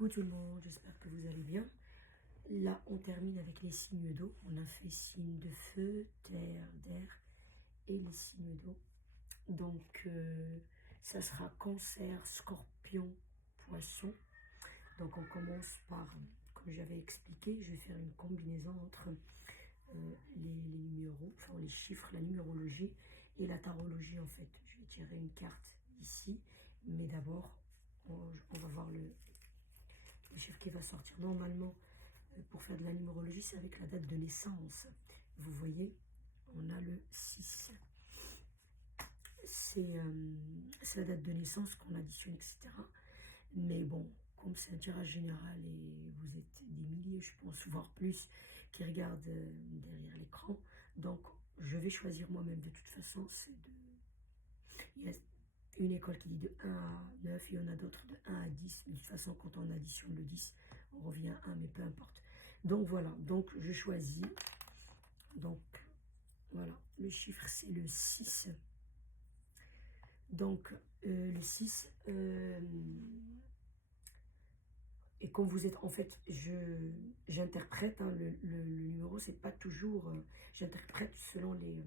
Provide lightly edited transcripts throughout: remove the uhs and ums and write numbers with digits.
Coucou tout le monde, j'espère que vous allez bien. Là, on termine avec les signes d'eau. On a fait signe de feu, terre, d'air et les signes d'eau. Donc, ça sera cancer, scorpion, poisson. Donc, on commence par, comme j'avais expliqué, je vais faire une combinaison entre les numéros, enfin les chiffres, la numérologie et la tarologie en fait. Je vais tirer une carte ici, mais d'abord, on va voir le chiffre qui va sortir. Normalement, pour faire de la numérologie, c'est avec la date de naissance. Vous voyez, on a le 6. C'est la date de naissance qu'on additionne, etc. Mais bon, comme c'est un tirage général et vous êtes des milliers, je pense, voire plus, qui regardent derrière l'écran, donc je vais choisir moi-même de toute façon. Il y a une école qui dit de 1 à 9, il y en a d'autres de 1 à 10. Mais de toute façon, quand on additionne le 10, on revient à 1, mais peu importe. Donc voilà, donc je choisis. Donc voilà, le chiffre c'est le 6. Donc le 6, et quand vous êtes, en fait, j'interprète, hein, le numéro, c'est pas toujours, j'interprète selon les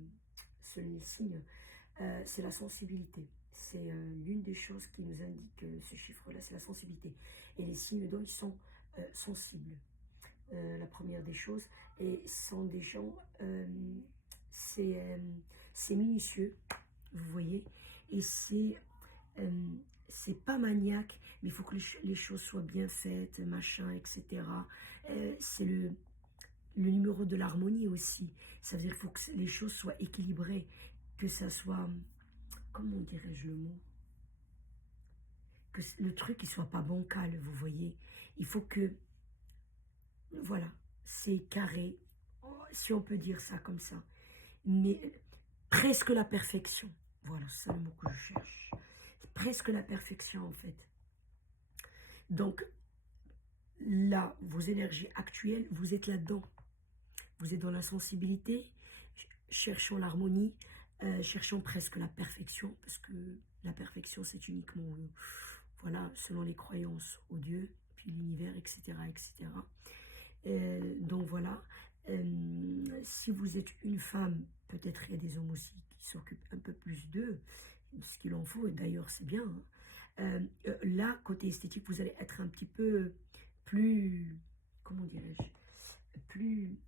signes. C'est la sensibilité. C'est l'une des choses qui nous indique ce chiffre-là, c'est la sensibilité. Et les signes d'eau, ils sont sensibles. La première des choses. Et sont des gens, c'est minutieux, vous voyez. Et c'est pas maniaque, mais il faut que les choses soient bien faites, machin, etc. C'est le numéro de l'harmonie aussi. Ça veut dire qu'il faut que les choses soient équilibrées, que ça soit, comment dirais-je le mot, que le truc il soit pas bancal, vous voyez. Il faut que, voilà, c'est carré, si on peut dire ça comme ça, mais presque la perfection. Voilà, c'est le mot que je cherche. C'est presque la perfection en fait. Donc là, vos énergies actuelles, vous êtes là-dedans. Vous êtes dans la sensibilité, cherchons l'harmonie, cherchons presque la perfection, parce que la perfection, c'est uniquement, voilà, selon les croyances au Dieu, puis l'univers, etc., etc. Donc voilà, si vous êtes une femme, peut-être il y a des hommes aussi qui s'occupent un peu plus d'eux, ce qu'il en faut, et d'ailleurs c'est bien. Hein. Là, côté esthétique, vous allez être un petit peu plus, comment dirais-je, plus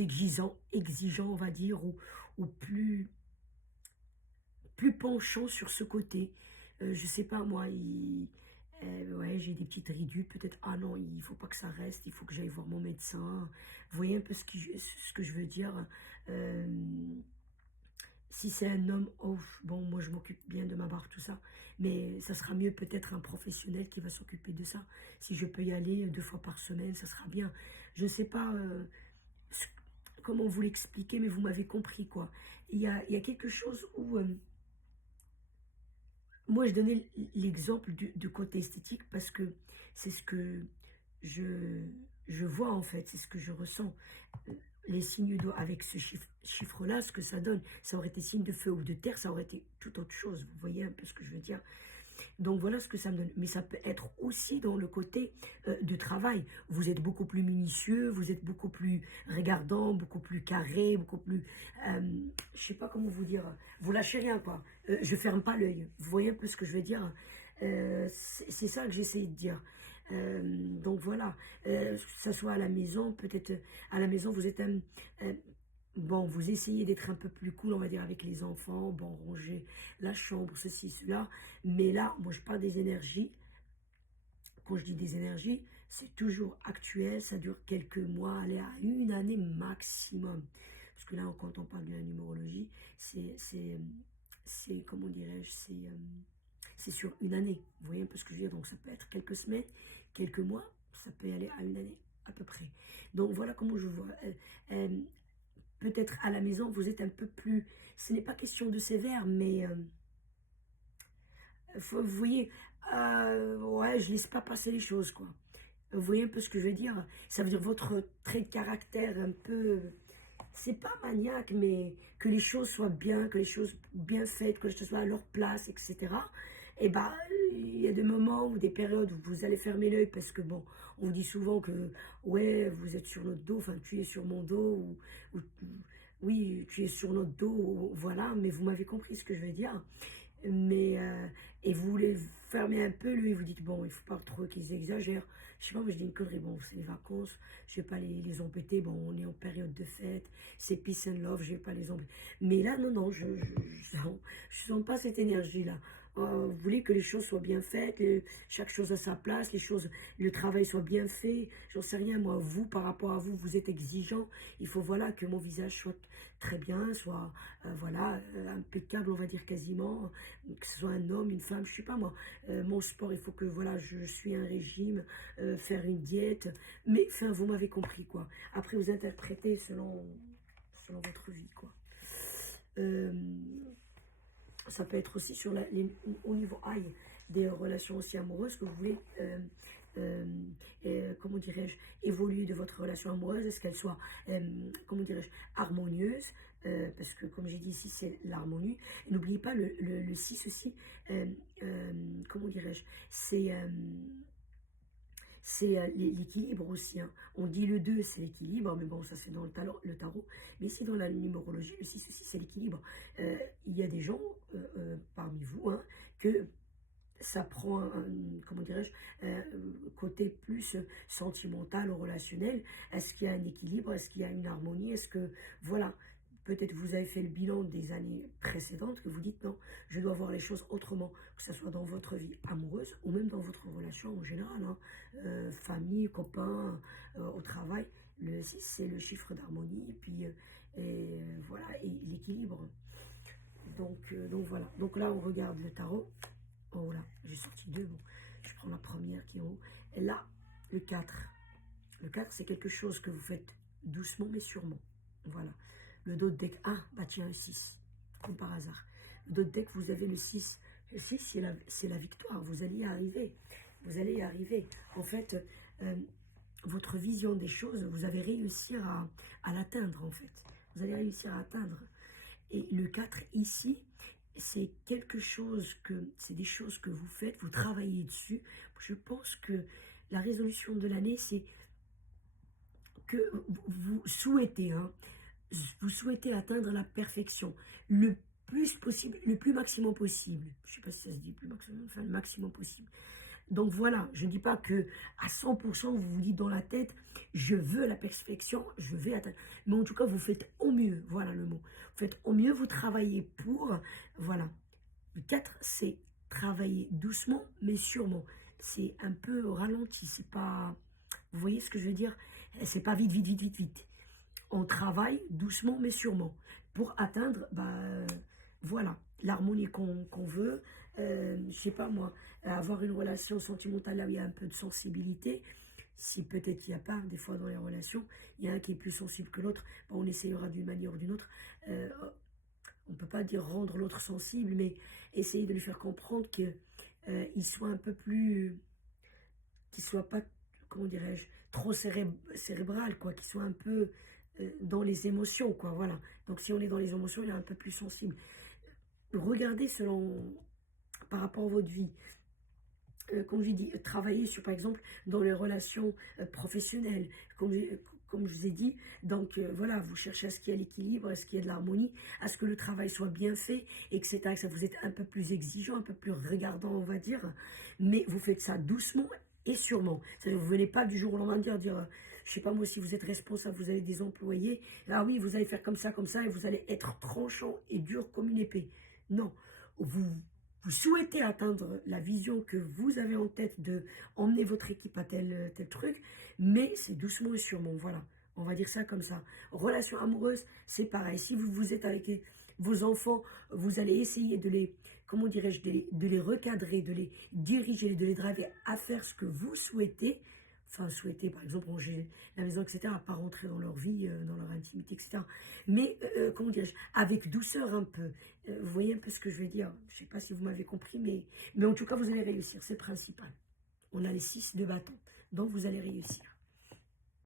exigeant, on va dire, ou plus penchant sur ce côté. Je sais pas, moi, ouais, j'ai des petites ridules, peut-être, ah non, il faut pas que ça reste, il faut que j'aille voir mon médecin. Vous voyez un peu ce que je veux dire. Si c'est un homme, oh, bon, moi je m'occupe bien de ma barre, tout ça, mais ça sera mieux peut-être un professionnel qui va s'occuper de ça. Si je peux y aller 2 fois par semaine, ça sera bien. Je ne sais pas comment vous l'expliquer, mais vous m'avez compris, quoi. Il y a quelque chose où... moi, je donnais l'exemple du côté esthétique parce que c'est ce que je vois, en fait, c'est ce que je ressens. Les signes d'eau avec ce chiffre-là, ce que ça donne, ça aurait été signe de feu ou de terre, ça aurait été tout autre chose. Vous voyez un peu ce que je veux dire? Donc voilà ce que ça me donne. Mais ça peut être aussi dans le côté de travail. Vous êtes beaucoup plus minutieux, vous êtes beaucoup plus regardant, beaucoup plus carré, beaucoup plus... je sais pas comment vous dire. Vous lâchez rien, quoi. Je ferme pas l'œil. Vous voyez un peu ce que je veux dire? C'est ça que j'essaie de dire. Donc voilà, que ça soit à la maison, peut-être à la maison vous êtes bon, vous essayez d'être un peu plus cool, on va dire, avec les enfants, bon, ranger la chambre, ceci, cela. Mais là, moi, je parle des énergies. Quand je dis des énergies, c'est toujours actuel, ça dure quelques mois, allez, à une année maximum. Parce que là, quand on parle de la numérologie, comment dirais-je, c'est sur une année. Vous voyez un peu ce que je veux dire? Donc, ça peut être quelques semaines, quelques mois, ça peut aller à une année à peu près. Donc, voilà comment je vois. Peut-être à la maison, vous êtes un peu plus... Ce n'est pas question de sévère, mais... vous voyez, ouais, je laisse pas passer les choses, quoi. Vous voyez un peu ce que je veux dire? Ça veut dire votre trait de caractère un peu... C'est pas maniaque, mais que les choses soient bien, que les choses bien faites, que les choses soient à leur place, etc. Et bah il y a des moments ou des périodes où vous allez fermer l'œil parce que bon, on vous dit souvent que ouais, vous êtes sur notre dos, enfin tu es sur mon dos, ou oui, tu es sur notre dos, voilà, mais vous m'avez compris ce que je veux dire. Mais, et vous voulez fermer un peu, lui, vous dites, bon, il faut pas trop qu'ils exagèrent. Je sais pas, moi je dis une connerie, bon, c'est les vacances, je vais pas les embêter, bon, on est en période de fête, c'est peace and love, je vais pas les embêter. Mais là, non, non, je sens pas cette énergie-là. Vous voulez que les choses soient bien faites, chaque chose à sa place, les choses, le travail soit bien fait, j'en sais rien, moi, vous, par rapport à vous, vous êtes exigeant, il faut, voilà, que mon visage soit très bien, soit, voilà, impeccable, on va dire quasiment, que ce soit un homme, une femme, je sais pas moi, mon sport, il faut que, voilà, je suis un régime, faire une diète, mais, enfin, vous m'avez compris, quoi. Après, vous interprétez selon votre vie, quoi. Euh, Ça peut être aussi sur au niveau high des relations aussi amoureuses que vous voulez, euh, comment dirais-je, évoluer de votre relation amoureuse, est-ce qu'elle soit, comment dirais-je, harmonieuse, parce que comme j'ai dit ici, c'est l'harmonie. N'oubliez pas le 6 aussi, comment dirais-je, c'est l'équilibre aussi. Hein. On dit le 2, c'est l'équilibre, mais bon, ça c'est dans le tarot. Mais ici, dans la numérologie, le 6 aussi, c'est l'équilibre. Il y a des gens parmi vous hein, que ça prend comment dirais-je, côté plus sentimental ou relationnel. Est-ce qu'il y a un équilibre? Est-ce qu'il y a une harmonie? Est-ce que, voilà, peut-être vous avez fait le bilan des années précédentes que vous dites non, je dois voir les choses autrement, que ce soit dans votre vie amoureuse ou même dans votre relation en général, hein, famille, copain, au travail. Le 6, c'est le chiffre d'harmonie et puis voilà, et l'équilibre. Donc voilà. Donc là, on regarde le tarot. Oh là, j'ai sorti deux. Bon, je prends la première qui est en haut. Et là, le 4. Le 4, c'est quelque chose que vous faites doucement mais sûrement. Voilà. Le dos de deck. Ah, bah tiens, un 6. Comme par hasard. Le dos de deck, vous avez le 6. Le 6, c'est la victoire. Vous allez y arriver. Vous allez y arriver. En fait, votre vision des choses, vous allez réussir à l'atteindre, en fait. Vous allez réussir à atteindre. Et le 4 ici, c'est quelque chose que, c'est des choses que vous faites, vous travaillez dessus. Je pense que la résolution de l'année, c'est que vous souhaitez, hein, vous souhaitez atteindre la perfection le plus possible, le plus maximum possible. Je ne sais pas si ça se dit plus maximum, enfin le maximum possible. Donc voilà, je ne dis pas que à 100% vous vous dites dans la tête, je veux la perfection, je vais atteindre. Mais en tout cas, vous faites au mieux, voilà le mot. Vous faites au mieux, vous travaillez pour, voilà. Le 4, c'est travailler doucement, mais sûrement. C'est un peu au ralenti, c'est pas, vous voyez ce que je veux dire? C'est pas vite, vite, vite, vite, vite. On travaille doucement, mais sûrement, pour atteindre, bah, voilà, l'harmonie qu'on veut. Je sais pas moi, avoir une relation sentimentale là où il y a un peu de sensibilité. Si peut-être il n'y a pas, des fois dans les relations, il y a un qui est plus sensible que l'autre, bon, on essayera d'une manière ou d'une autre. On ne peut pas dire rendre l'autre sensible, mais essayer de lui faire comprendre qu'il soit un peu plus, qu'il soit pas, comment dirais-je, trop cérébral, quoi, qu'il soit un peu dans les émotions, quoi, voilà. Donc si on est dans les émotions, il est un peu plus sensible. Regardez selon, par rapport à votre vie. Comme je dis, travailler sur, par exemple, dans les relations professionnelles, comme je vous ai dit. Donc, voilà, vous cherchez à ce qu'il y ait l'équilibre, à ce qu'il y ait de l'harmonie, à ce que le travail soit bien fait, etc. Que ça vous êtes un peu plus exigeant, un peu plus regardant, on va dire. Mais vous faites ça doucement et sûrement. C'est-à-dire, vous ne venez pas du jour au lendemain dire, je sais pas moi, si vous êtes responsable, vous avez des employés, ah oui, vous allez faire comme ça, et vous allez être tranchant et dur comme une épée. Non, vous souhaitez atteindre la vision que vous avez en tête de emmener votre équipe à tel truc, mais c'est doucement et sûrement, voilà. On va dire ça comme ça. Relation amoureuse, c'est pareil. Si vous êtes avec vos enfants, vous allez essayer de les, comment dirais-je, de les recadrer, de les diriger, de les driver à faire ce que vous souhaitez. Enfin, souhaiter, par exemple, ranger la maison, etc., à pas rentrer dans leur vie, dans leur intimité, etc. Mais, comment dirais-je, avec douceur un peu. Vous voyez un peu ce que je veux dire? Je ne sais pas si vous m'avez compris, mais en tout cas, vous allez réussir, c'est le principal. On a les 6 de bâton, donc vous allez réussir.